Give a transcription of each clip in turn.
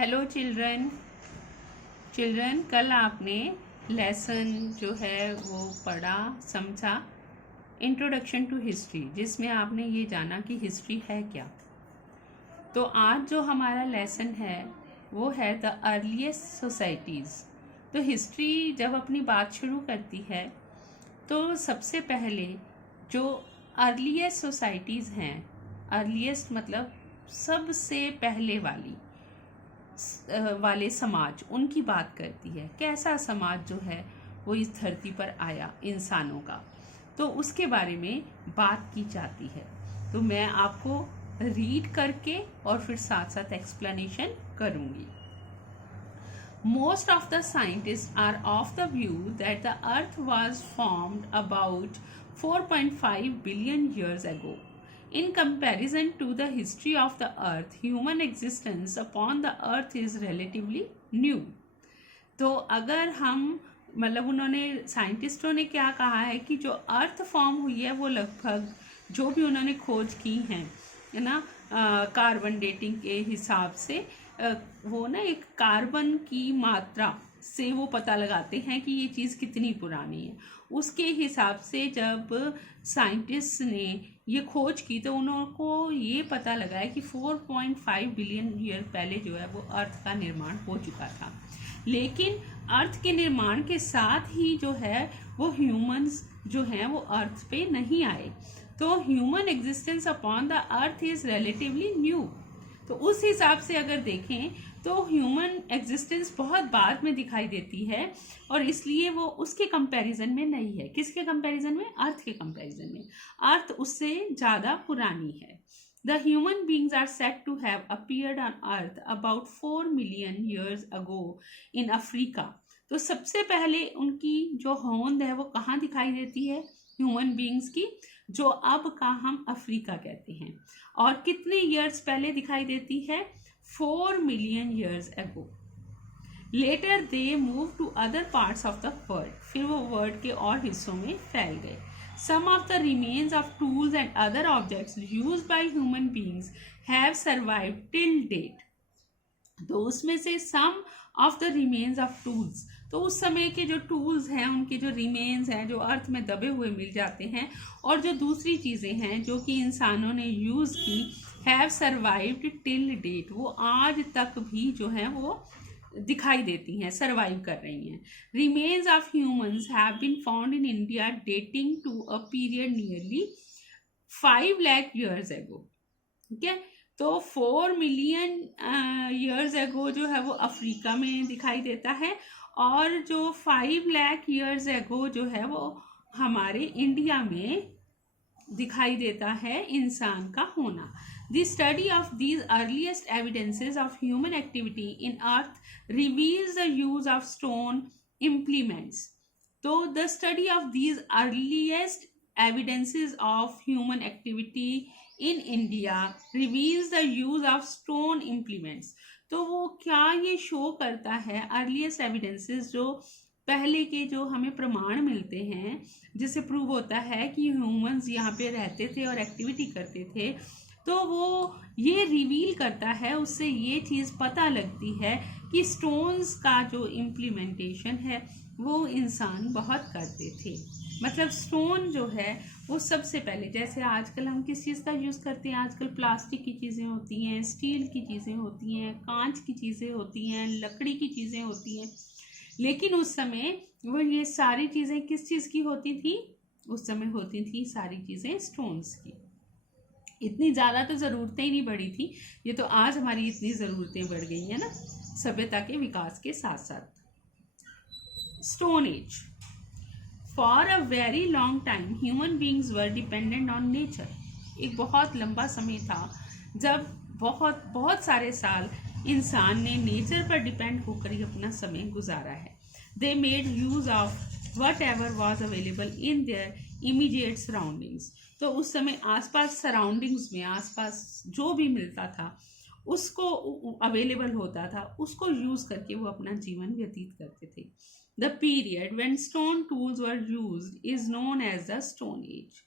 Hello children. कल आपने lesson जो है वो पढ़ा, समझा, इंट्रोडक्शन टू हिस्ट्री, जिसमें आपने ये जाना कि हिस्ट्री है क्या। तो आज जो हमारा लेसन है वो है द अर्लीस्ट सोसाइटीज़। तो हिस्ट्री जब अपनी बात शुरू करती है तो सबसे पहले जो अर्लीस्ट सोसाइटीज़ हैं, अर्लीस्ट मतलब सबसे पहले वाले समाज, उनकी बात करती है। कैसा समाज जो है वो इस धरती पर आया इंसानों का, तो उसके बारे में बात की जाती है। तो मैं आपको रीड करके और फिर साथ साथ एक्सप्लेनेशन करूंगी। Most of the scientists are of the view that the earth was formed about 4.5 billion years ago. In comparison to the history of the earth, human existence upon the earth is relatively new. तो अगर हम मतलब उन्होंने साइंटिस्टों ने क्या कहा है कि जो अर्थ फॉर्म हुई है वो लगभग जो भी उन्होंने खोज की है ना, कार्बन डेटिंग के हिसाब से वो ना एक कार्बन की मात्रा से वो पता लगाते हैं कि ये चीज़ कितनी पुरानी है। उसके हिसाब से जब साइंटिस्ट ने ये खोज की तो उनको ये पता लगा है कि 4.5 बिलियन ईयर पहले जो है वो अर्थ का निर्माण हो चुका था। लेकिन अर्थ के निर्माण के साथ ही जो है वो ह्यूमंस जो हैं वो अर्थ पे नहीं आए। तो human existence upon the earth is relatively new. तो उस हिसाब से अगर देखें तो ह्यूमन एग्जिस्टेंस बहुत बाद में दिखाई देती है और इसलिए वो उसके कंपैरिजन में नहीं है। किसके कंपैरिजन में? अर्थ के कंपैरिजन में। अर्थ उससे ज़्यादा पुरानी है। The human beings are said to have appeared on earth about 4 million years ago in Africa. तो सबसे पहले उनकी जो होंद है वो कहाँ दिखाई देती है? ह्यूमन बींग्स की, जो अब का हम अफ्रीका कहते हैं। और कितने ईयर्स पहले दिखाई देती है? 4 million years ago. Later they move to other parts of the world. फिर वो वर्ल्ड के और हिस्सों में फैल गए। Some of the remains of tools and other objects used by human beings have survived till date. तो उसमें से some of the remains of tools, तो उस समय के जो टूल्स हैं उनके जो रिमेन्स हैं जो अर्थ में दबे हुए मिल जाते हैं, और जो दूसरी चीज़ें हैं जो कि इंसानों ने यूज़ की, हैव सर्वाइव्ड टिल डेट, वो आज तक भी जो है वो दिखाई देती हैं, सरवाइव कर रही हैं। Remains of humans have been found in India dating to a period nearly 5 lakh years ago. ठीक है, तो 4 मिलियन ईयर्स एगो जो है वो अफ्रीका में दिखाई देता है, और जो 5 लाख ईयर्स एगो जो है वो हमारे इंडिया में दिखाई देता है इंसान का होना। The study of these earliest evidences of human activity in earth reveals the use of stone implements. So the study of these earliest evidences of human activity in India reveals the use of stone implements. तो वो क्या ये show करता है? Earliest evidences, जो पहले के जो हमें प्रमाण मिलते हैं जिससे प्रूव होता है कि ह्यूमंस यहाँ पे रहते थे और एक्टिविटी करते थे, तो वो ये रिवील करता है, उससे ये चीज़ पता लगती है कि स्टोन्स का जो इम्प्लीमेंटेशन है वो इंसान बहुत करते थे। मतलब स्टोन जो है वो सबसे पहले, जैसे आजकल हम किस चीज़ का यूज़ करते हैं, आजकल प्लास्टिक की चीज़ें होती हैं, स्टील की चीज़ें होती हैं, कांच की चीज़ें होती हैं, लकड़ी की चीज़ें होती हैं। लेकिन उस समय वो ये सारी चीज़ें किस चीज़ की होती थी? उस समय होती थी सारी चीज़ें स्टोन्स की। इतनी ज़्यादा तो ज़रूरतें ही नहीं बढ़ी थी, ये तो आज हमारी इतनी ज़रूरतें बढ़ गई हैं ना सभ्यता के विकास के साथ साथ। Stone age. For a very long time human beings were dependent on nature. एक बहुत लंबा समय था जब बहुत बहुत सारे साल इंसान ने नेचर पर डिपेंड होकर ही अपना समय गुजारा है। They made use of what ever was available in their immediate surroundings. तो उस समय आसपास सराउंडिंग्स में आसपास जो भी मिलता था उसको अवेलेबल होता था, उसको यूज करके वो अपना जीवन व्यतीत करते थे। The period when stone tools were used is known as the stone age.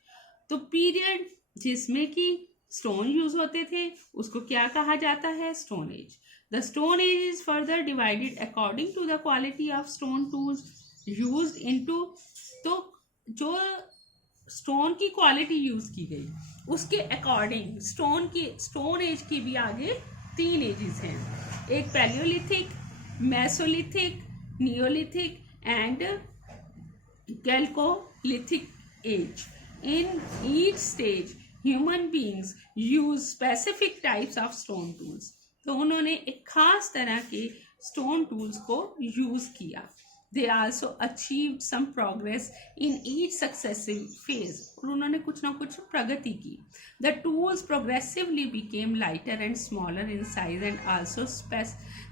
तो पीरियड जिसमें कि स्टोन यूज होते थे उसको क्या कहा जाता है? Stone age. The Stone Age is further divided according to the quality of stone tools used into, तो जो स्टोन की क्वालिटी यूज की गई उसके अकॉर्डिंग स्टोन एज की भी आगे 3 एजेस हैं, एक Palaeolithic, Mesolithic, Neolithic and Chalcolithic age. In each stage, human beings use specific types of stone tools. तो उन्होंने एक खास तरह के stone tools को use किया. They also achieved some progress in each successive phase. और उन्होंने कुछ ना कुछ प्रगति की. The tools progressively became lighter and smaller in size and also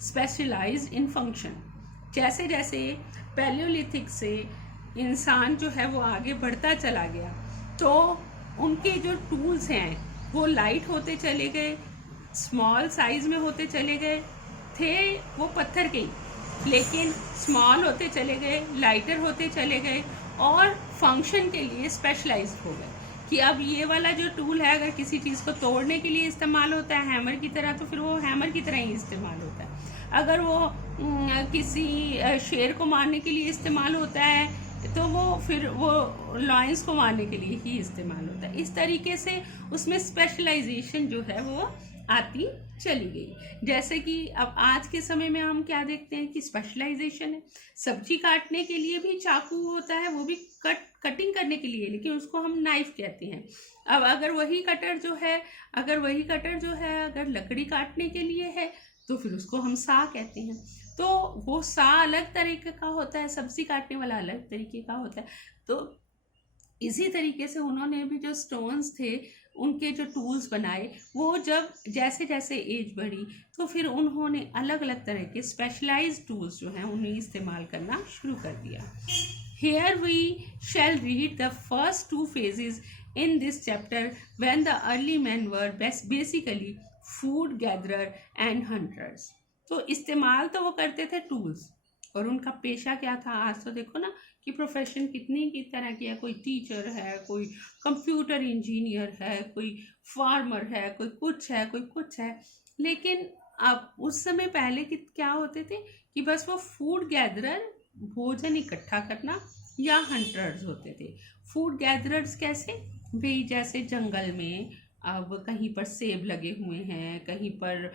specialized in function. जैसे जैसे पैलियोलिथिक से इंसान जो है वो आगे बढ़ता चला गया तो उनके जो टूल्स हैं वो लाइट होते चले गए, स्मॉल साइज में होते चले गए, थे वो पत्थर के ही लेकिन स्मॉल होते चले गए, लाइटर होते चले गए और फंक्शन के लिए स्पेशलाइज्ड हो गए कि अब ये वाला जो टूल है अगर किसी चीज़ को तोड़ने के लिए इस्तेमाल होता है हैमर की तरह तो फिर वो हैमर की तरह ही इस्तेमाल होता है, अगर वो किसी शेर को मारने के लिए इस्तेमाल होता है तो वो फिर वो लॉयंस को मारने के लिए ही इस्तेमाल होता है. इस तरीके से उसमें स्पेशलाइजेशन जो है वो आती चली गई. जैसे कि अब आज के समय में हम क्या देखते हैं कि स्पेशलाइजेशन है, सब्जी काटने के लिए भी चाकू होता है, वो भी कटिंग करने के लिए, लेकिन उसको हम नाइफ कहते हैं. अब अगर वही कटर जो है अगर लकड़ी काटने के लिए है तो फिर उसको हम सा कहते हैं. तो वो सा अलग तरीके का होता है, सब्जी काटने वाला अलग तरीके का होता है. तो इसी तरीके से उन्होंने भी जो स्टोन्स थे उनके जो टूल्स बनाए वो जब जैसे जैसे एज बढ़ी तो फिर उन्होंने अलग अलग तरह के स्पेशलाइज्ड टूल्स जो हैं उन्हें इस्तेमाल करना शुरू कर दिया. Here we shall read the first 2 phases in this chapter when the early men were basically food gatherer and hunters. तो इस्तेमाल तो वो करते थे टूल्स और उनका पेशा क्या था. आज तो देखो ना कि प्रोफेशन कितनी की तरह की है, कोई टीचर है, कोई कंप्यूटर इंजीनियर है, कोई फार्मर है, कोई कुछ है. लेकिन अब उस समय पहले क्या होते थे कि बस वो फूड गैदरर, भोजन इकट्ठा करना, या हंटर्स होते थे. फूड गैदरर्स कैसे भाई, जैसे जंगल में अब कहीं पर सेब लगे हुए हैं, कहीं पर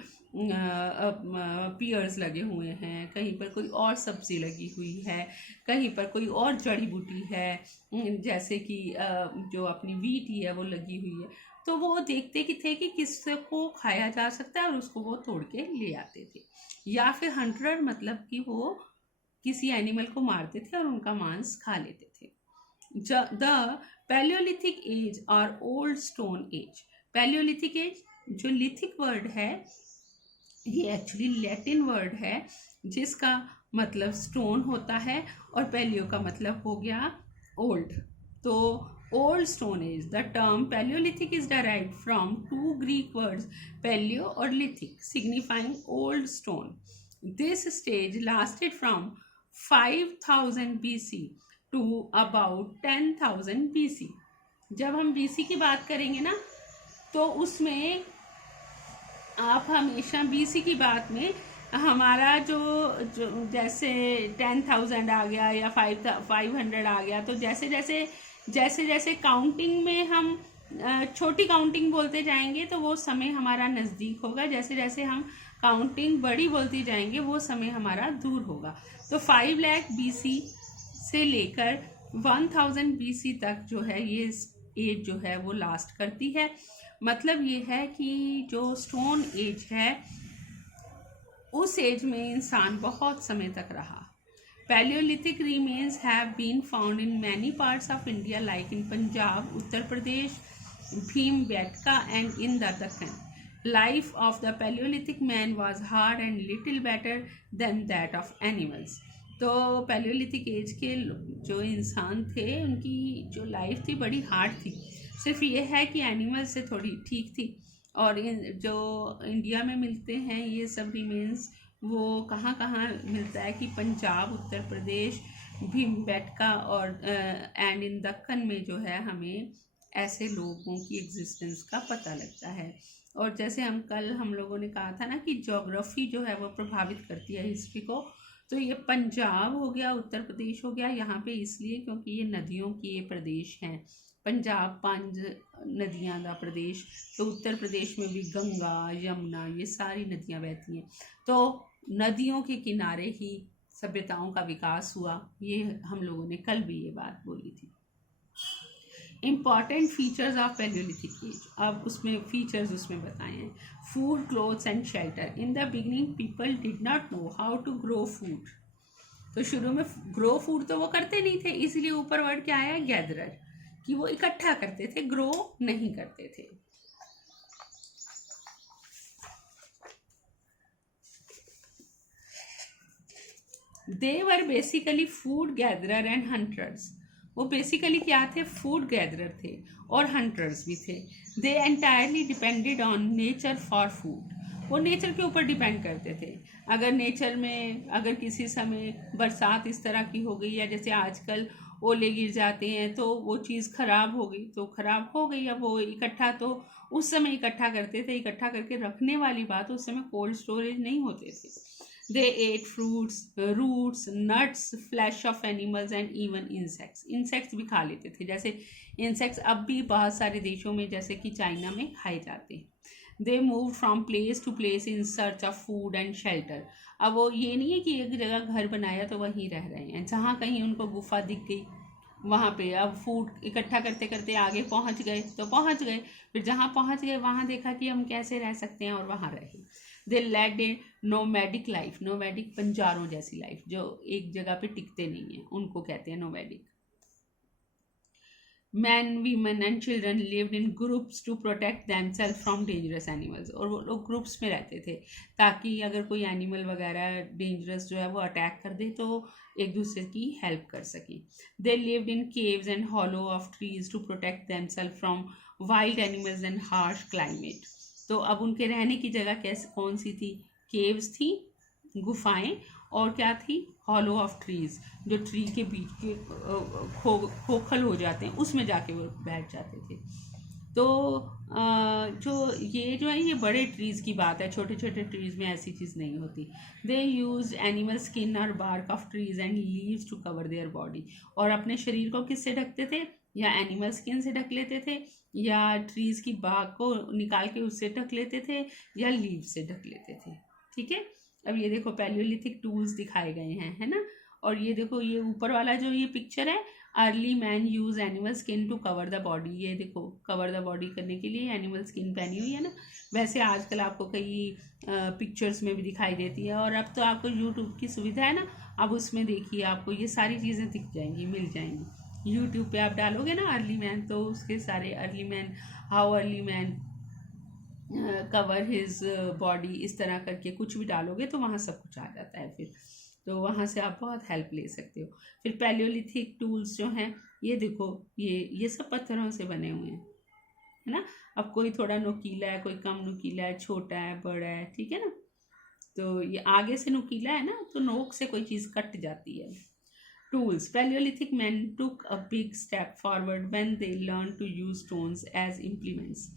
पियर्स लगे हुए हैं, कहीं पर कोई और सब्जी लगी हुई है, कहीं पर कोई और जड़ी बूटी है, जैसे कि जो अपनी वीटी है वो लगी हुई है, तो वो देखते कि थे कि किसको खाया जा सकता है और उसको वो तोड़ के ले आते थे. या फिर हंटर मतलब कि वो किसी एनिमल को मारते थे और उनका मांस खा लेते थे. द पैलियोलिथिक एज और old stone age. Palaeolithic age जो लिथिक वर्ड है ये एक्चुअली लैटिन वर्ड है जिसका मतलब स्टोन होता है और पैलियो का मतलब हो गया ओल्ड. तो old stone age, the term palaeolithic is derived from 2 Greek words palaeo और lithic signifying old stone. This stage lasted from 5000 BC to about 10,000 BC. जब हम BC की बात करेंगे ना तो उसमें आप हमेशा BC की बात में हमारा जो जैसे 10,000 आ गया या 500 आ गया, तो जैसे जैसे काउंटिंग में हम छोटी काउंटिंग बोलते जाएंगे तो वो समय हमारा नज़दीक होगा, जैसे जैसे हम काउंटिंग बड़ी बोलती जाएंगे वो समय हमारा दूर होगा. तो 5 लाख BC से लेकर 1000 BC तक जो है ये एज जो है वो लास्ट करती है. मतलब ये है कि जो स्टोन एज है उस एज में इंसान बहुत समय तक रहा. Paleolithic remains have been found in many parts of India like in Punjab, Uttar Pradesh, Bhimbetka and in the Deccan. Life of the Paleolithic man was hard and little better than that of animals. तो Palaeolithic as के जो इंसान थे उनकी जो life थी बड़ी hard थी. सिर्फ ये है कि एनिमल से थोड़ी ठीक थी. और जो इंडिया में मिलते हैं ये सब रिमेन्स वो कहाँ मिलता है कि पंजाब, उत्तर प्रदेश, भीमबेटका और एंड इन दक्कन में जो है हमें ऐसे लोगों की एग्जिस्टेंस का पता लगता है. और जैसे हम लोगों ने कहा था ना कि ज्योग्राफी जो है वो प्रभावित करती है हिस्ट्री को, तो ये पंजाब हो गया, उत्तर प्रदेश हो गया यहाँ पे, इसलिए क्योंकि ये नदियों की ये प्रदेश हैं। पंजाब 5 नदियाँ का प्रदेश, तो उत्तर प्रदेश में भी गंगा, यमुना, ये सारी नदियाँ बहती हैं। तो नदियों के किनारे ही सभ्यताओं का विकास हुआ, ये हम लोगों ने कल भी ये बात बोली थी। Important features of palaeolithic age, अब उसमें फीचर्स उसमें बताए हैं। Food, clothes and shelter. In the beginning people did not know how to grow food. तो शुरू में ग्रो फूड तो वो करते नहीं थे, इसलिए ऊपर वर्ड क्या आया, गैदरर, कि वो इकट्ठा करते थे, ग्रो नहीं करते थे। They were basically food gatherer and hunters. वो बेसिकली क्या थे, फूड गैदरर थे और हंटर्स भी थे। They entirely depended on nature for food. वो नेचर के ऊपर डिपेंड करते थे। अगर नेचर में अगर किसी समय बरसात इस तरह की हो गई, या जैसे आजकल ओले गिर जाते हैं, तो वो चीज़ खराब हो गई तो खराब हो गई। अब वो इकट्ठा तो उस समय इकट्ठा करते थे, इकट्ठा करके रखने वाली बात, उस समय कोल्ड स्टोरेज नहीं होते थे। They ate fruits, roots, nuts, flesh of animals and even insects. Insects भी खा लेते थे, जैसे insects अब भी बहुत सारे देशों में जैसे कि चाइना में खाए जाते हैं। They moved from place to place in search of food and shelter. अब वो ये नहीं है कि एक जगह घर बनाया तो वहीं रह रहे हैं, जहाँ कहीं उनको गुफा दिख गई वहाँ पे अब फूड इकट्ठा करते करते आगे पहुँच गए तो पहुँच गए, फिर जहाँ पहुँच गए वहाँ देखा कि हम कैसे रह सकते हैं और वहाँ रहे। दे लेड ए नोमैडिक लाइफ। नोमैडिक बंजारों जैसी लाइफ, जो एक जगह पे टिकते नहीं है, उनको कहते हैं nomadic. Man, women and children lived in groups to protect themselves from dangerous animals. और वो लोग ग्रुप्स में रहते थे ताकि अगर कोई एनिमल वगैरह डेंजरस जो है वो अटैक कर दे तो एक दूसरे की हेल्प कर सकें। They lived in caves and hollow of trees to protect themselves from wild animals and harsh climate. तो अब उनके रहने की जगह कैसे कौन सी थी, केव्स थी, गुफाएं, और क्या थी, हॉलो ऑफ ट्रीज, जो ट्री के बीच के खोखल हो जाते हैं उसमें जाके वो बैठ जाते थे। तो जो है ये बड़े ट्रीज़ की बात है, छोटे छोटे ट्रीज़ में ऐसी चीज़ नहीं होती। दे यूज एनिमल स्किन और bark of trees and leaves to cover their body. और अपने शरीर को किससे ढकते थे, या एनिमल स्किन से ढक लेते थे, या ट्रीज़ की बाग को निकाल के उससे ढक लेते थे, या लीव से ढक लेते थे। ठीक है, अब ये देखो पैलियोलिथिक टूल्स दिखाए गए हैं, है ना। और ये देखो ये ऊपर वाला जो ये पिक्चर है, early man use animal skin to cover the body. ये देखो कवर द बॉडी करने के लिए एनिमल स्किन पहनी हुई है ना। वैसे आजकल आपको कई पिक्चर्स में भी दिखाई देती है, और अब तो आपको यूट्यूब की सुविधा है ना, अब उसमें देखिए आपको ये सारी चीज़ें दिख जाएंगी, मिल जाएंगी। यूट्यूब पे आप डालोगे ना अर्ली मैन, तो उसके सारे early man, how early man cover his body, इस तरह करके कुछ भी डालोगे तो वहाँ सब कुछ आ जाता है। फिर तो वहाँ से आप बहुत हेल्प ले सकते हो। फिर पैलियोलिथिक टूल्स जो हैं, ये देखो ये सब पत्थरों से बने हुए हैं, है ना। अब कोई थोड़ा नुकीला है, कोई कम नुकीला है, छोटा है, बड़ा है, ठीक है ना। तो ये आगे से नुकीला है ना, तो नोक से कोई चीज़ कट जाती है। Tools, palaeolithic man took a big step forward when they learn to use stones as implements.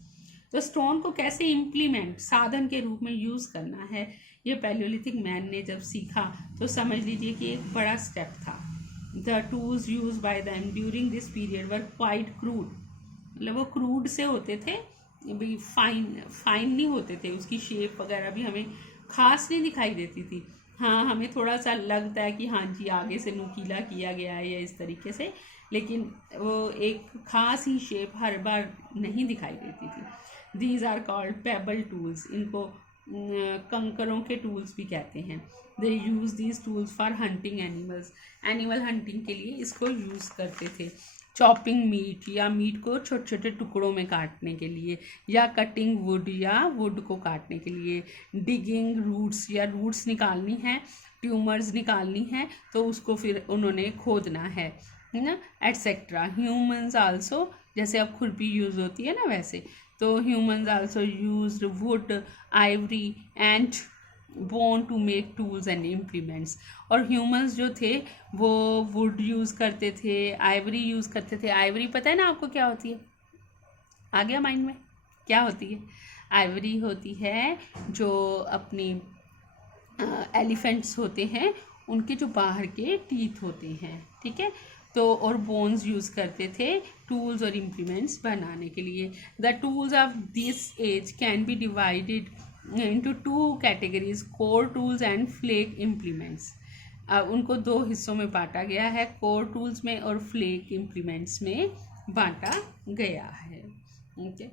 तो स्टोन को कैसे इम्प्लीमेंट, साधन के रूप में यूज़ करना है, ये पैलियोलिथिक मैन ने जब सीखा तो समझ लीजिए कि एक बड़ा स्टेप था। The tools use by them during this period were quite crude. मतलब वो क्रूड से होते थे भाई, फाइन नहीं होते थे, उसकी शेप वगैरह भी हमें खास नहीं दिखाई देती थी। हाँ, हमें थोड़ा सा लगता है कि हाँ जी आगे से नुकीला किया गया है या इस तरीके से, लेकिन वो एक खास ही शेप हर बार नहीं दिखाई देती थी। These are called pebble tools. इनको कंकरों के टूल्स भी कहते हैं। They use these tools for hunting animals. Animal hunting के लिए इसको यूज़ करते थे। चॉपिंग मीट, या मीट को छोटे छोटे टुकड़ों में काटने के लिए, या कटिंग वुड, या वुड को काटने के लिए। डिगिंग रूट्स, या रूट्स निकालनी है, ट्यूमर्स निकालनी है तो उसको फिर उन्होंने खोदना है ना, एटसेट्रा। ह्यूमन्स आल्सो, जैसे अब खुरपी यूज़ होती है ना वैसे, तो humans also used wood, ivory and bone to make tools and implements. और ह्यूमन्स जो थे वो वुड यूज़ करते थे, आइवरी यूज़ करते थे। आइवरी पता है ना आपको क्या होती है, आ गया माइंड में, क्या होती है? आइवरी होती है, जो अपनी एलिफेंट्स होते हैं उनके जो बाहर के टीथ होते हैं, ठीक है। तो और बोन्स यूज़ करते थे टूल्स और इम्प्लीमेंट्स बनाने के लिए। The tools of this age can be divided into two categories, core tools and flake implements. उनको दो हिस्सों में बांटा गया है, कोर टूल्स में और फ्लेक इम्प्लीमेंट्स में बांटा गया है, ओके।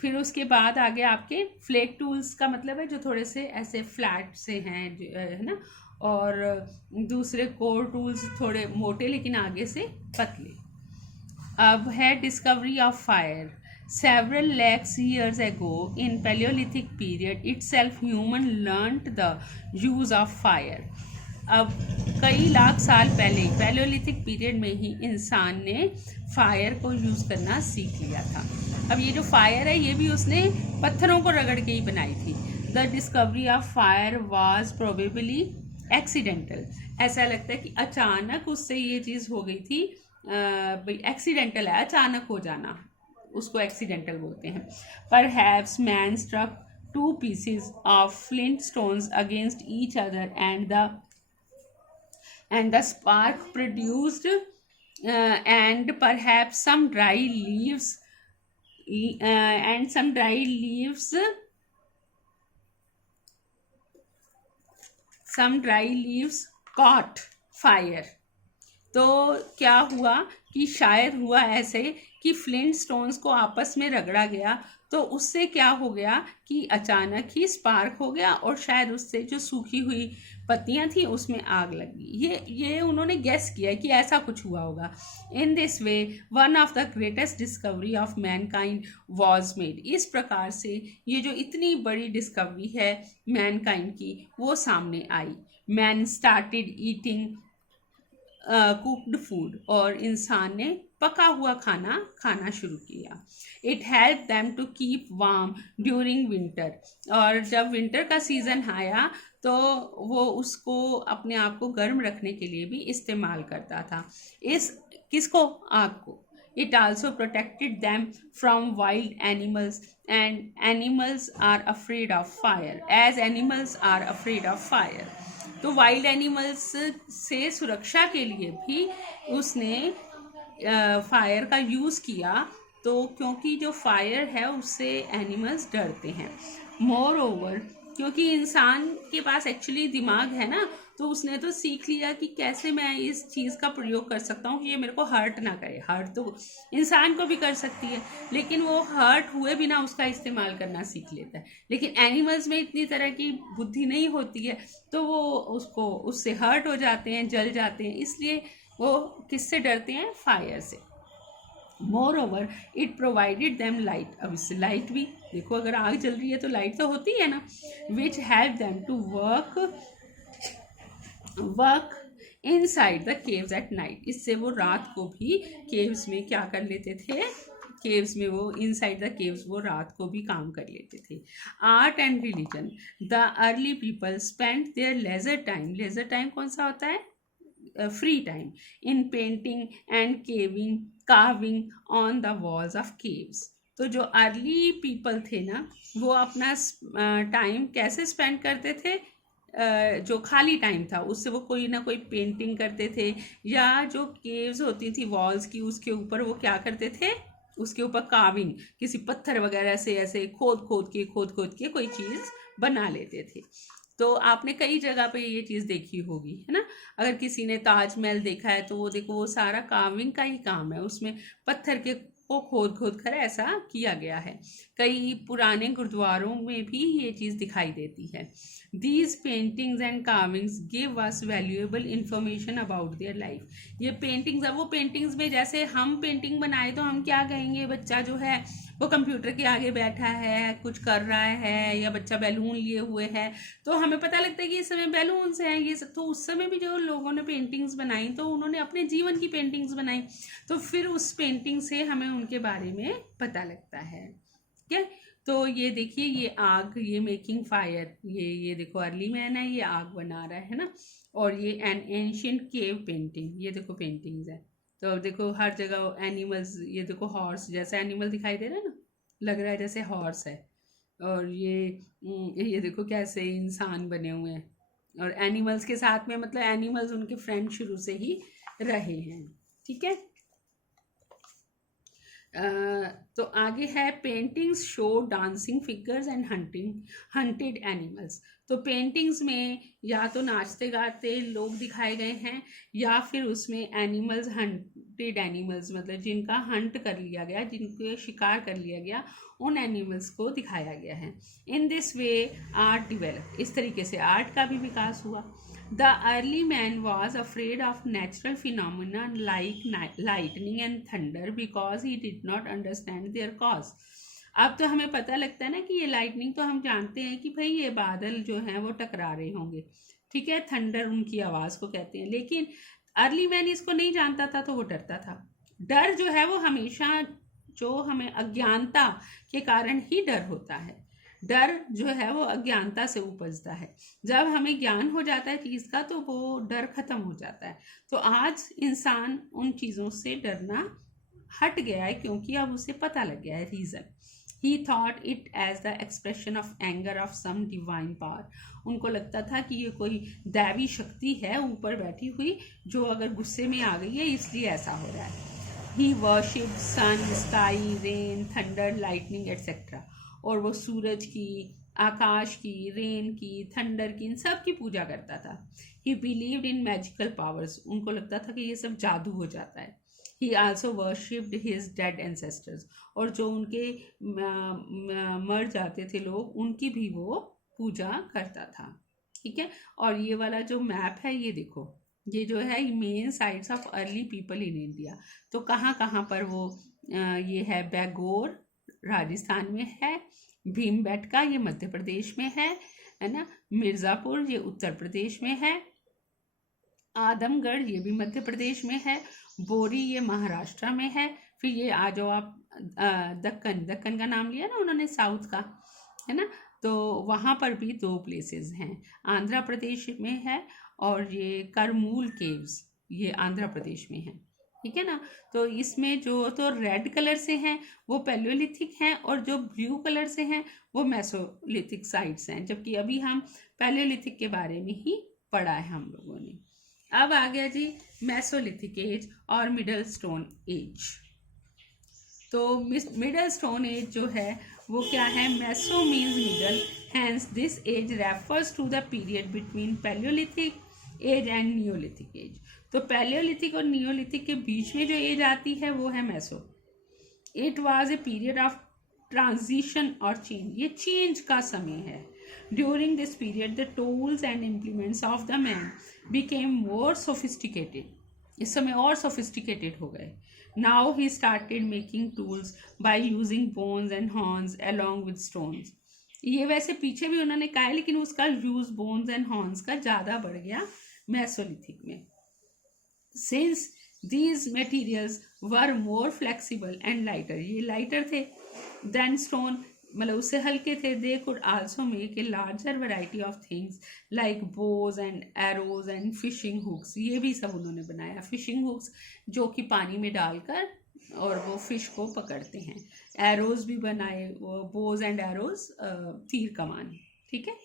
फिर उसके बाद आगे आपके फ्लेक टूल्स का मतलब है जो थोड़े से ऐसे फ्लैट से हैं, है ना, और दूसरे कोर टूल्स थोड़े मोटे लेकिन आगे से पतले। अब है discovery of fire. Several lakhs years ago, in Paleolithic period itself, human learnt the use of fire. अब कई लाख साल पहले पैलियोलिथिक पीरियड में ही इंसान ने फायर को यूज़ करना सीख लिया था। अब ये जो फायर है ये भी उसने पत्थरों को रगड़ के ही बनाई थी। The discovery of fire was probably accidental. ऐसा लगता है कि अचानक उससे ये चीज़ हो गई थी, भाई एक्सीडेंटल है, अचानक हो जाना, उसको एक्सीडेंटल बोलते हैं। Perhaps man struck two pieces of flint stones against each other and the spark produced, and perhaps some dry leaves caught fire. तो क्या हुआ कि शायद हुआ ऐसे कि फ्लिंट स्टोन्स को आपस में रगड़ा गया, तो उससे क्या हो गया कि अचानक ही स्पार्क हो गया और शायद उससे जो सूखी हुई पत्तियां थी उसमें आग लग गई। ये उन्होंने गेस किया कि ऐसा कुछ हुआ होगा। In this way one of the greatest discovery of Mankind was made. इस प्रकार से ये जो इतनी बड़ी डिस्कवरी है मैनकाइंड की वो सामने आई। Man started eating cooked food, और इंसान ने पका हुआ खाना खाना शुरू किया। It help them to keep warm during winter, और जब विंटर का सीज़न आया तो वो उसको अपने आप को गर्म रखने के लिए भी इस्तेमाल करता था। किसको? आग को। It also protected them from wild animals, and animals are afraid of fire, as animals are afraid of fire. तो वाइल्ड एनिमल्स से सुरक्षा के लिए भी उसने फायर का यूज़ किया, तो क्योंकि जो फायर है उससे एनिमल्स डरते हैं। मोर ओवर, क्योंकि इंसान के पास एक्चुअली दिमाग है ना, तो उसने तो सीख लिया कि कैसे मैं इस चीज़ का प्रयोग कर सकता हूँ कि ये मेरे को हर्ट ना करे। हर्ट तो इंसान को भी कर सकती है, लेकिन वो हर्ट हुए बिना उसका इस्तेमाल करना सीख लेता है। लेकिन एनिमल्स में इतनी तरह की बुद्धि नहीं होती है, तो वो उससे हर्ट हो जाते हैं, जल जाते हैं, इसलिए वो किससे डरते हैं? फायर से। More over it provided them light. अब इससे लाइट भी देखो, अगर आग जल रही है तो लाइट तो होती है ना, which help them to work inside the caves at night. इससे वो रात को भी केव्स में क्या कर लेते थे? केव्स में वो इनसाइड द केव्स वो रात को भी काम कर लेते थे। Art and religion. The early people spend their leisure time. Leisure time कौन सा होता है? Free time. In painting and carving on the walls of caves. तो जो अर्ली पीपल थे ना, वो अपना टाइम कैसे स्पेंड करते थे? जो खाली टाइम था उससे वो कोई ना कोई पेंटिंग करते थे, या जो केव्स होती थी वॉल्स की उसके ऊपर वो क्या करते थे? उसके ऊपर कार्विंग, किसी पत्थर वगैरह से ऐसे खोद खोद के कोई चीज़ बना लेते थे। तो आपने कई जगह पे ये चीज़ देखी होगी, है ना। अगर किसी ने ताजमहल देखा है तो वो देखो, वो सारा कार्विंग का ही काम है, उसमें पत्थर के को खोद कर ऐसा किया गया है। कई पुराने गुरुद्वारों में भी ये चीज़ दिखाई देती है। These paintings and carvings give us valuable information about their life. ये पेंटिंग्स, अब वो पेंटिंग्स में जैसे हम पेंटिंग बनाए तो हम क्या कहेंगे? बच्चा जो है वो कंप्यूटर के आगे बैठा है, कुछ कर रहा है, या बच्चा बैलून लिए हुए है, तो हमें पता लगता है कि इस समय बैलून्स हैं ये सब। तो उस समय भी जो लोगों ने पेंटिंग्स बनाई तो उन्होंने अपने जीवन की पेंटिंग्स बनाई, तो फिर उस पेंटिंग से हमें उनके बारे में पता लगता है। ठीक है, तो ये देखिए, ये आग, ये मेकिंग फायर, ये देखो अर्ली मैन है, ये आग बना रहा है ना। और ये एन एंशियंट केव पेंटिंग, ये देखो पेंटिंग्स है। तो अब देखो हर जगह एनिमल्स, ये देखो हॉर्स जैसा एनिमल दिखाई दे रहा है ना, लग रहा है जैसे हॉर्स है। और ये देखो कैसे इंसान बने हुए हैं, और एनिमल्स के साथ में, मतलब एनिमल्स उनके फ्रेंड शुरू से ही रहे हैं। ठीक है। तो आगे है paintings show dancing figures and hunted animals. तो पेंटिंग्स में या तो नाचते गाते लोग दिखाए गए हैं, या फिर उसमें एनिमल्स, हंटेड एनिमल्स, मतलब जिनका हंट कर लिया गया, जिनको शिकार कर लिया गया, उन एनिमल्स को दिखाया गया है। In this way art develop, इस तरीके से आर्ट का भी विकास हुआ। The early man was afraid of natural phenomena like lightning and thunder because he did not understand their cause. अब तो हमें पता लगता है ना कि ये लाइटनिंग, तो हम जानते हैं कि भाई ये बादल जो हैं वो टकरा रहे होंगे, ठीक है, थंडर उनकी आवाज़ को कहते हैं। लेकिन अर्ली मैन इसको नहीं जानता था, तो वो डरता था। डर जो है वो हमेशा, जो हमें अज्ञानता के कारण ही डर होता है। डर जो है वो अज्ञानता से उपजता है। जब हमें ज्ञान हो जाता है चीज़ का, तो वो डर खत्म हो जाता है। तो आज इंसान उन चीज़ों से डरना हट गया है, क्योंकि अब उसे पता लग गया है reason. He thought it as the expression of anger of some divine power. उनको लगता था कि ये कोई दैवी शक्ति है ऊपर बैठी हुई, जो अगर गुस्से में आ गई है इसलिए ऐसा हो रहा है। He worshipped sun, sky, rain, thunder, lightning etcetera. और वो सूरज की, आकाश की, रेन की, थंडर की, इन सब की पूजा करता था। ही बिलीव्ड इन मैजिकल पावर्स। उनको लगता था कि ये सब जादू हो जाता है। ही also worshipped his dead ancestors. और जो उनके मर जाते थे लोग, उनकी भी वो पूजा करता था। ठीक है। और ये वाला जो मैप है, ये देखो, ये जो है main sites of early people in India. तो कहाँ कहाँ पर वो ये है, बैगोर राजस्थान में है, भीमबेटका ये मध्य प्रदेश में है ना, मिर्ज़ापुर ये उत्तर प्रदेश में है, आदमगढ़ ये भी मध्य प्रदेश में है, बोरी ये महाराष्ट्र में है। फिर ये आ जाओ आप दक्कन का नाम लिया ना उन्होंने, साउथ का, है ना, तो वहाँ पर भी 2 प्लेसेस हैं, आंध्र प्रदेश में है, और ये करमूल केव्स ये आंध्र प्रदेश में है। ठीक है ना। तो इसमें जो तो रेड कलर से हैं वो पैलियोलिथिक हैं, और जो ब्लू कलर से हैं वो मेसोलिथिक साइट्स हैं, जबकि अभी हम पैलियोलिथिक के बारे में ही पढ़ा है हम लोगों ने। अब आ गया जी मेसोलिथिक एज और मिडल स्टोन एज। तो मिडल स्टोन एज जो है वो क्या है, meso means middle, hence this age refers to the period between palaeolithic age and neolithic age. तो पैलियोलिथिक और नियोलिथिक के बीच में जो एज आती है वो है meso. It was a period of transition और चेंज, ये चेंज का समय है। During this period the tools and implements of the man became more sophisticated, इस समय और सोफिस्टिकेटेड हो गए। Now he started making tools by using bones and horns along with stones. ये वैसे पीछे भी उन्होंने कहा है, लेकिन उसका यूज बोन्स एंड हॉर्न्स का ज़्यादा बढ़ गया मेसोलिथिक में। Since these materials were more flexible and lighter, ये लाइटर थे than stone, मतलब उससे हल्के थे। they could also make a larger variety of things like bows and arrows and fishing hooks, ये भी सब उन्होंने बनाया। fishing hooks जो कि पानी में डालकर और वो फिश को पकड़ते हैं। एरोज भी बनाए, वो बोज एंड एरोज तीर कमान। ठीक है।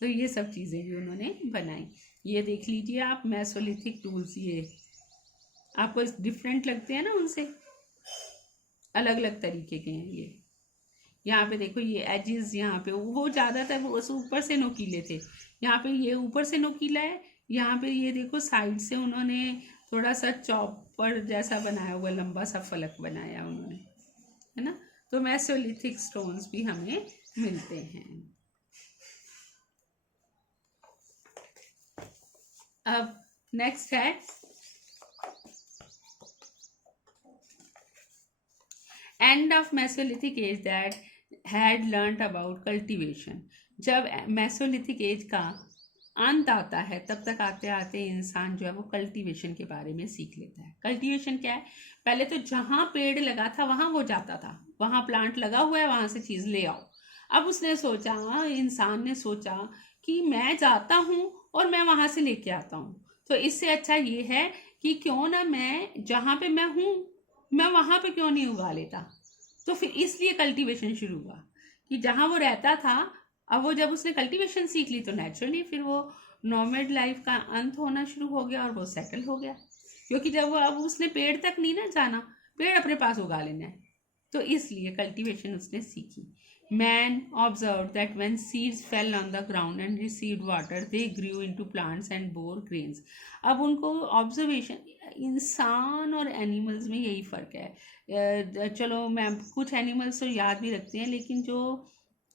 तो ये सब चीज़ें भी उन्होंने बनाई। ये देख लीजिए आप, मेसोलिथिक टूल्स, ये आपको डिफरेंट लगते हैं ना, उनसे अलग अलग तरीके के हैं ये। यहाँ पे देखो ये एजेस, यहाँ पे वो ज़्यादातर वो ऊपर से नोकीले थे, यहाँ पे ये ऊपर से नोकीला है। यहाँ पे ये देखो साइड से उन्होंने थोड़ा सा चॉपर जैसा बनाया हुआ, लंबा सा फलक बनाया उन्होंने, है ना। तो मेसोलिथिक स्टोन्स भी हमें मिलते हैं। अब नेक्स्ट है end of Mesolithic as that had learned about cultivation. जब मेसोलिथिक एज का अंत आता है, तब तक आते आते इंसान जो है वो कल्टीवेशन के बारे में सीख लेता है। कल्टीवेशन क्या है, पहले तो जहाँ पेड़ लगा था वहाँ वो जाता था, वहाँ प्लांट लगा हुआ है वहाँ से चीज़ ले आओ। अब उसने सोचा, इंसान ने सोचा कि मैं जाता हूँ और मैं वहाँ से लेके आता हूँ, तो इससे अच्छा ये है कि क्यों ना मैं जहाँ पे मैं हूँ मैं वहाँ पे क्यों नहीं उगा लेता। तो फिर इसलिए कल्टीवेशन शुरू हुआ कि जहाँ वो रहता था, अब वो जब उसने कल्टीवेशन सीख ली तो नेचुरली फिर वो नॉर्मल लाइफ का अंत होना शुरू हो गया और वो सेटल हो गया, क्योंकि जब वो अब उसने पेड़ तक नहीं ना जाना, पेड़ अपने पास उगा लेना है, तो इसलिए कल्टीवेशन उसने सीखी। Man observe that when seeds fell on the ground and received water they grew into plants and bore grains. अब उनको ऑब्जर्वेशन, इंसान और एनिमल्स में यही फ़र्क है। चलो मैं कुछ एनिमल्स तो याद भी रखते हैं, लेकिन जो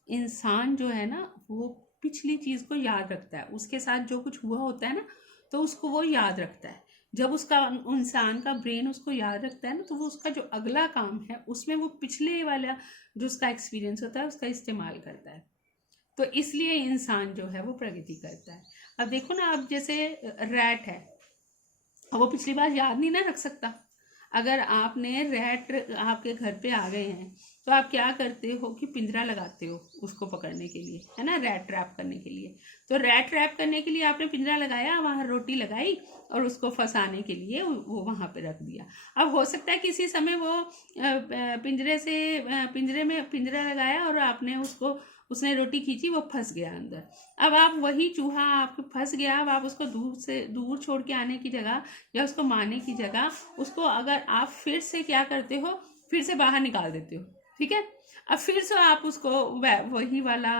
इंसान जो है ना, वो पिछली चीज़ को याद रखता है, उसके साथ जो कुछ हुआ होता है ना, तो उसको वो याद रखता है। जब उसका इंसान का ब्रेन उसको याद रखता है ना, तो वो उसका जो अगला काम है उसमें वो पिछले वाला जो उसका एक्सपीरियंस होता है उसका इस्तेमाल करता है। तो इसलिए इंसान जो है वो प्रगति करता है। अब देखो ना, अब जैसे रैट है, वो पिछली बार याद नहीं ना रख सकता। अगर आपने रैट आपके घर पे आ गए हैं, तो आप क्या करते हो कि पिंजरा लगाते हो उसको पकड़ने के लिए, है ना, रैट ट्रैप करने के लिए। तो रैट ट्रैप करने के लिए आपने पिंजरा लगाया, वहाँ रोटी लगाई और उसको फंसाने के लिए वो वहाँ पे रख दिया। अब हो सकता है किसी समय वो पिंजरे में पिंजरा लगाया और आपने उसने रोटी खींची, वो फंस गया अंदर। अब आप वही चूहा आपके फंस गया, अब आप उसको दूर छोड़ के आने की जगह या उसको मारने की जगह, उसको अगर आप फिर से क्या करते हो, फिर से बाहर निकाल देते हो, ठीक है। अब फिर से आप उसको वही वाला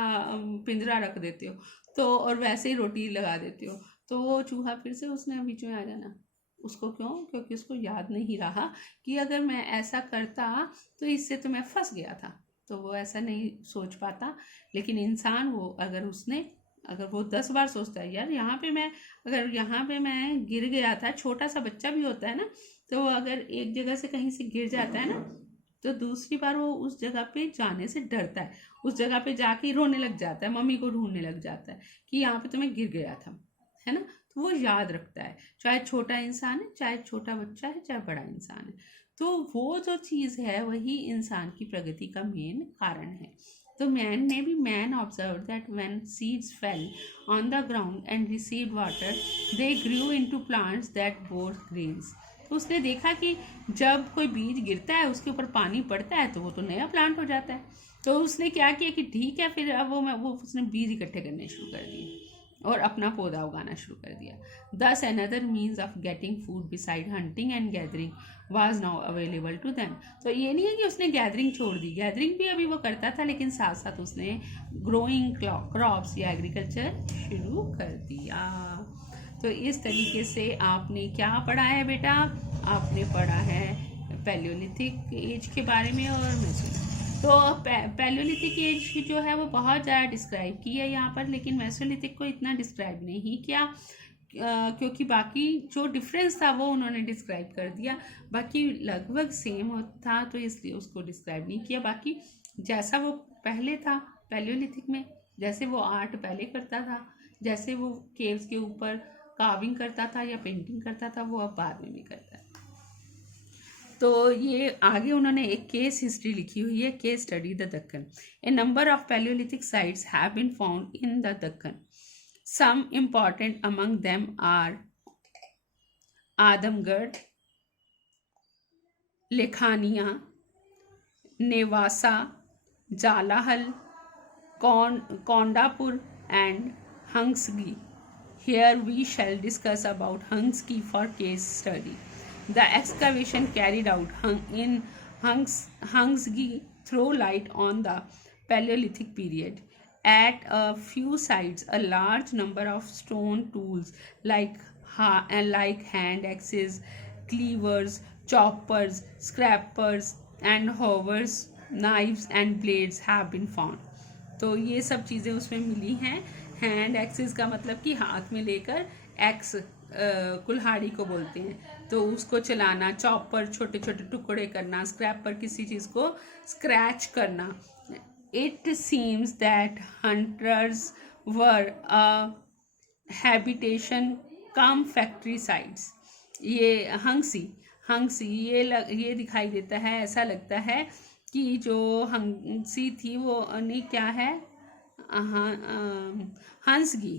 पिंजरा रख देते हो, तो और वैसे ही रोटी लगा देते हो, तो वो चूहा फिर से उसने बीच में आ जाना। उसको क्यों? क्योंकि उसको याद नहीं रहा कि अगर मैं ऐसा करता तो इससे तो मैं फंस गया था, तो वो ऐसा नहीं सोच पाता। लेकिन इंसान वो अगर वो 10 बार सोचता है, यार यहाँ पे मैं गिर गया था, छोटा सा बच्चा भी होता है ना, तो वो अगर एक जगह से कहीं से गिर जाता है ना, तो दूसरी बार वो उस जगह पे जाने से डरता है, उस जगह पे जाके रोने लग जाता है, मम्मी को ढूंढने लग जाता है कि यहाँ पे तो मैं गिर गया था, है ना। तो वो याद रखता है, चाहे छोटा इंसान है, चाहे छोटा बच्चा है, चाहे बड़ा इंसान है। तो वो जो चीज़ है वही इंसान की प्रगति का मेन कारण है। तो man observe that when seeds fell on the ground and received water they grew into plants that bore grains. तो उसने देखा कि जब कोई बीज गिरता है, उसके ऊपर पानी पड़ता है, तो वो तो नया प्लांट हो जाता है। तो उसने क्या किया कि ठीक है, फिर अब वो उसने बीज इकट्ठे करने शुरू कर दिए और अपना पौधा उगाना शुरू कर दिया। Thus another means of getting food besides hunting and gathering was now available to them. तो ये नहीं है कि उसने गैदरिंग छोड़ दी, गैदरिंग भी अभी वो करता था, लेकिन साथ साथ उसने ग्रोइंग क्रॉप्स या एग्रीकल्चर शुरू कर दिया। तो इस तरीके से आपने क्या पढ़ा है बेटा? आपने पढ़ा है पैलियोलिथिक एज के बारे में और मेसोलिथिक। तो पैलियोलिथिक एज जो है वो बहुत ज़्यादा डिस्क्राइब की है यहाँ पर, लेकिन मेसोलिथिक को इतना डिस्क्राइब नहीं किया, क्योंकि बाकी जो डिफरेंस था वो उन्होंने डिस्क्राइब कर दिया, बाकी लगभग सेम था, तो इसलिए उसको डिस्क्राइब नहीं किया। बाकी जैसा वो पहले था पैलियोलिथिक में, जैसे वो आर्ट पहले करता था, जैसे वो केव्स के ऊपर कार्विंग करता था या पेंटिंग करता था, वो अब बाद में भी करता है। तो ये आगे उन्होंने एक केस हिस्ट्री लिखी हुई है, case study the Deccan. A number of palaeolithic sites have been found in the Deccan. Some important among them are Adamgarh, Lekhania, Nevasa, Jalahal, Kondapur and Hangsgi. Here we shall discuss about Hangsgi for case study. The excavation carried out in Hangsgi throw light on the Paleolithic period. At a few sites, a large number of stone tools like hand axes, cleavers, choppers, scrapers, and hoovers, knives, and blades have been found. तो ये सब चीज़ें उसमें मिली हैं। Hand access का मतलब कि हाथ में लेकर, एक्स कुल्हाड़ी को बोलते हैं, तो उसको चलाना, चॉपर छोटे छोटे टुकड़े करना, स्क्रैप पर किसी चीज़ को स्क्रैच करना। It seems that hunters were a habitation cum factory sites. ये हंगसी ये दिखाई देता है, ऐसा लगता है कि जो हंसी थी वो नहीं, क्या है, Hunsgi.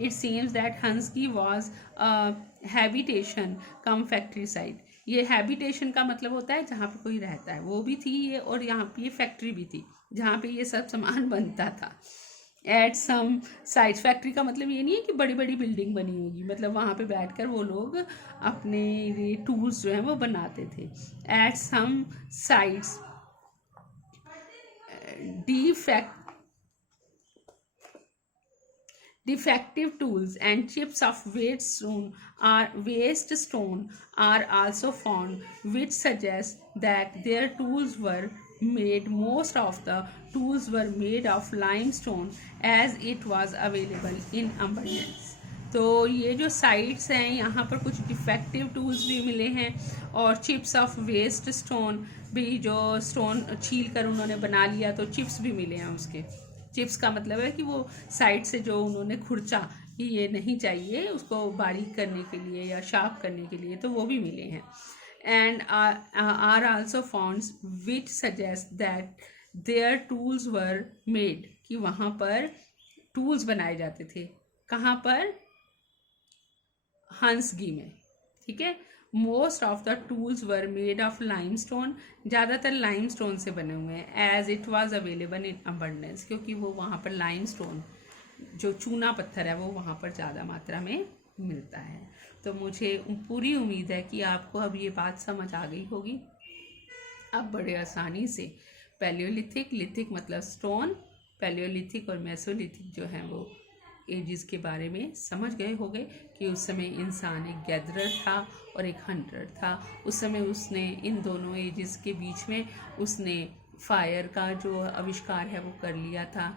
It seems that Hunsgi was habitation cum factory site. ये हैबिटेशन का मतलब होता है जहाँ पे कोई रहता है, वो भी थी ये, और यहाँ पे ये फैक्ट्री भी थी। जहाँ पे ये सब सामान बनता था। एट सम साइट्स, फैक्ट्री का मतलब ये नहीं है कि बड़ी बड़ी बिल्डिंग बनी होगी, मतलब वहाँ पे बैठकर वो लोग अपने ये टूल्स जो हैं वो बनाते थे। At some sites defect defective tools and chips of waste stone are also found, which suggests that their tools were made. Most of the tools were made of limestone as it was available in abundance. तो ये जो sites हैं यहाँ पर कुछ defective tools भी मिले हैं और चिप्स ऑफ वेस्ट स्टोन भी, जो स्टोन छील कर उन्होंने बना लिया तो चिप्स भी मिले हैं उसके। चिप्स का मतलब है कि वो साइड से जो उन्होंने खुरचा कि ये नहीं चाहिए उसको बारीक करने के लिए या शार्प करने के लिए, तो वो भी मिले हैं। And are also founds which suggest that their tools were made, कि वहाँ पर टूल्स बनाए जाते थे। कहाँ पर? हंसगी में, ठीक है। Most of the tools were made of limestone, ज़्यादातर लाइमस्टोन से बने हुए हैं। As it was available in abundance, क्योंकि वो वहाँ पर लाइमस्टोन जो चूना पत्थर है वो वहाँ पर ज़्यादा मात्रा में मिलता है। तो मुझे पूरी उम्मीद है कि आपको अब ये बात समझ आ गई होगी। अब बड़े आसानी से पैलियोलिथिक, लिथिक मतलब स्टोन, पैलियोलिथिक और मेसोलिथिक जो हैं वो एजिस के बारे में समझ गए होंगे कि उस समय इंसान एक गैदरर था और एक हंटर था। उस समय उसने इन दोनों एजिस के बीच में उसने फायर का जो आविष्कार है वो कर लिया था,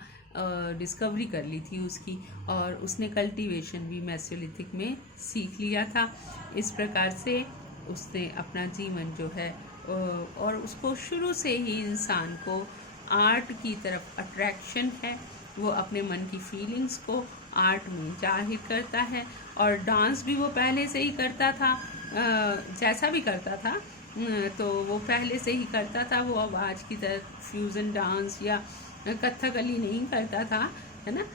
डिस्कवरी कर ली थी उसकी, और उसने कल्टीवेशन भी मेसोलिथिक में सीख लिया था। इस प्रकार से उसने अपना जीवन जो है, और उसको शुरू से ही इंसान को आर्ट की तरफ अट्रैक्शन है, वो अपने मन की फीलिंग्स को आर्ट में जाहिर करता है। और डांस भी वो पहले से ही करता था, जैसा भी करता था तो वो पहले से ही करता था। वो अब आज की तरह फ्यूज़न डांस या कथकली नहीं करता था, है ना,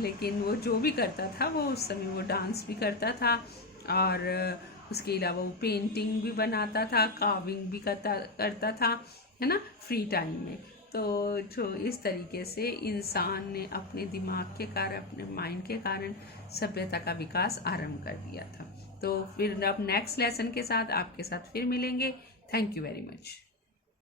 लेकिन वो जो भी करता था वो उस समय वो डांस भी करता था, और उसके अलावा वो पेंटिंग भी बनाता था, कार्विंग भी करता था, है ना, फ्री टाइम में। तो जो इस तरीके से इंसान ने अपने दिमाग के कारण, अपने माइंड के कारण सभ्यता का विकास आरंभ कर दिया था। तो फिर अब नेक्स्ट लेसन के साथ आपके साथ फिर मिलेंगे। Thank you very much.